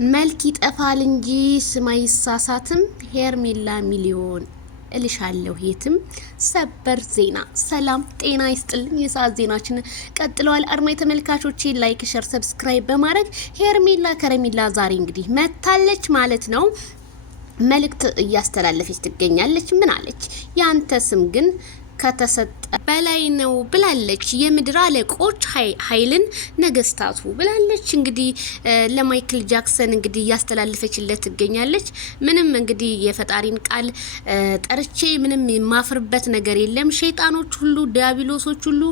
መልክ ይጠፋል እንጂ ስም አይሳሳትም። ሄርሜላ ሚሊዮን እልሻለሁ የትም። ሰበር ዜና። ሰላም ጤና ይስጥልኝ። የሰዓት ዜናችን ቀጥለዋል። አድማጭ ተመልካቾቼ ላይክ፣ ሸር፣ ሰብስክራይብ በማድረግ ሄርሜላ ከረሜላ ዛሬ እንግዲህ መታለች ማለት ነው። መልእክት እያስተላለፈች ትገኛለች። ምን አለች? ያንተ ስም ግን ከተሰጠ በላይ ነው ብላለች። የምድር አለቆች ኃይልን ነገስታቱ ብላለች። እንግዲህ ለማይክል ጃክሰን እንግዲህ እያስተላለፈችለት ትገኛለች። ምንም እንግዲህ የፈጣሪን ቃል ጠርቼ ምንም የማፍርበት ነገር የለም። ሸይጣኖች ሁሉ ዲያብሎሶች ሁሉ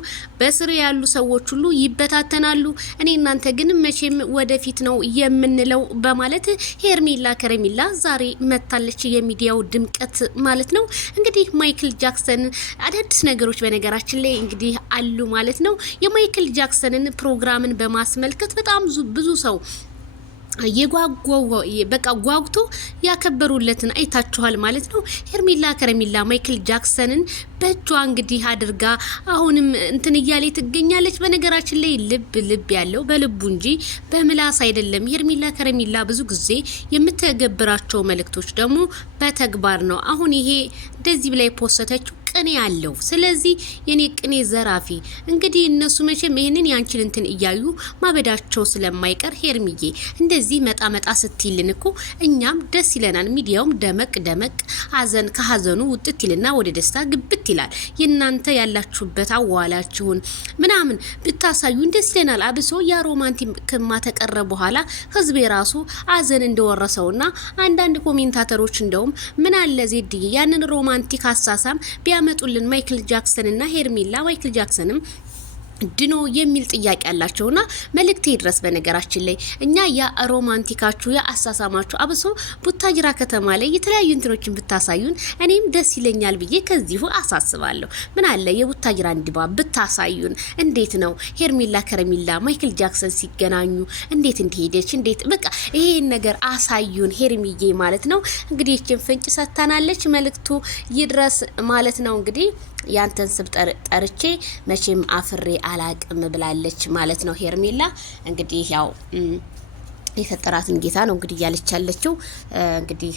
በስር ያሉ ሰዎች ሁሉ ይበታተናሉ። እኔ እናንተ ግን መቼም ወደፊት ነው የምንለው በማለት ሄርሜላ ከረሜላ ዛሬ መታለች። የሚዲያው ድምቀት ማለት ነው። እንግዲህ ማይክል ጃክሰን አዳዲስ ነገሮች በነገራችን ላይ እንግዲህ አሉ ማለት ነው። የማይክል ጃክሰንን ፕሮግራምን በማስመልከት በጣም ብዙ ሰው በቃ ጓጉቶ ያከበሩለትን አይታችኋል ማለት ነው። ሄርሜላ ከረሜላ ማይክል ጃክሰንን በእጇ እንግዲህ አድርጋ አሁንም እንትን እያለ ትገኛለች። በነገራችን ላይ ልብ ያለው በልቡ እንጂ በምላስ አይደለም። ሄርሜላ ከረሜላ ብዙ ጊዜ የምትገብራቸው መልእክቶች ደግሞ በተግባር ነው። አሁን ይሄ እንደዚህ ብላ የፖስተችው ቅኔ ያለው። ስለዚህ የኔ ቅኔ ዘራፊ እንግዲህ እነሱ መቼም ይሄንን ያንቺን እንትን እያዩ ማበዳቸው ስለማይቀር ሄርሚዬ እንደዚህ መጣ ስትይልን እኮ እኛም ደስ ይለናል። ሚዲያውም ደመቅ ሀዘን ከሀዘኑ ውጥት ይልና ወደ ደስታ ግብት ይላል። የናንተ ያላችሁበት አዋላችሁን ምናምን ብታሳዩን ደስ ይለናል። አብሶ ያ ሮማንቲክ ከማ ተቀረ በኋላ ህዝብ የራሱ ሀዘን እንደወረሰውና አንዳንድ ኮሜንታተሮች እንደውም ምን አለ ዜድዬ ያንን ሮማንቲክ አሳሳም ያመጡልን ማይክል ጃክሰን እና ሄርሜላ ማይክል ጃክሰንም ድኖ የሚል ጥያቄ አላቸውና መልእክቴ ድረስ። በነገራችን ላይ እኛ ያ ሮማንቲካችሁ ያ አሳሳማችሁ አብሶ ቡታጅራ ከተማ ላይ የተለያዩ እንትኖችን ብታሳዩን እኔም ደስ ይለኛል ብዬ ከዚሁ አሳስባለሁ። ምን አለ የቡታጅራ እንዲባ ብታሳዩን። እንዴት ነው ሄርሜላ ከረሜላ ማይክል ጃክሰን ሲገናኙ እንዴት እንደሄደች እንዴት በቃ ይሄን ነገር አሳዩን ሄርሚዬ ማለት ነው። እንግዲህ እቺን ፍንጭ ሰታናለች። መልእክቱ ይድረስ ማለት ነው። እንግዲህ ያንተን ስብ ጠርቼ መቼም አፍሬ አላቅም ብላለች ማለት ነው ሄርሜላ። እንግዲህ ያው የፈጠራትን ጌታ ነው እንግዲህ ያለች ያለችው። እንግዲህ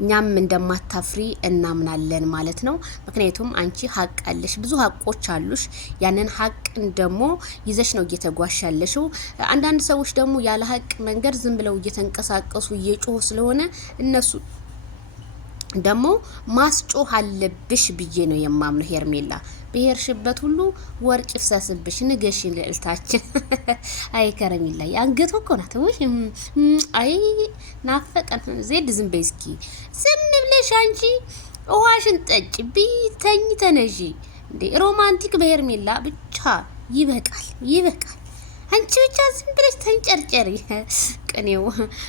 እኛም እንደማታፍሪ እናምናለን ማለት ነው። ምክንያቱም አንቺ ሀቅ አለሽ፣ ብዙ ሀቆች አሉሽ። ያንን ሀቅን ደግሞ ይዘሽ ነው እየተጓሻለሽው። አንዳንድ ሰዎች ደግሞ ያለ ሀቅ መንገድ ዝም ብለው እየተንቀሳቀሱ እየጮሁ ስለሆነ እነሱ ደግሞ ማስጮህ አለብሽ ብዬ ነው የማምነው ሄርሜላ። በሄርሽበት ሁሉ ወርቅ ይፍሰስብሽ። ንገሽ ልዕልታችን። አይ ከረሜላ አንገቷ እኮ ናት። አይ ናፈቀን። ዜድ ዝም በይ እስኪ። ዝም ብለሽ አንቺ ውሃሽን ጠጭ ቢተኝ ተነጂ እንዴ። ሮማንቲክ በሄርሜላ ብቻ ይበቃል። አንቺ ብቻ ዝም ብለሽ ተንጨርጨሪ። ቅኔው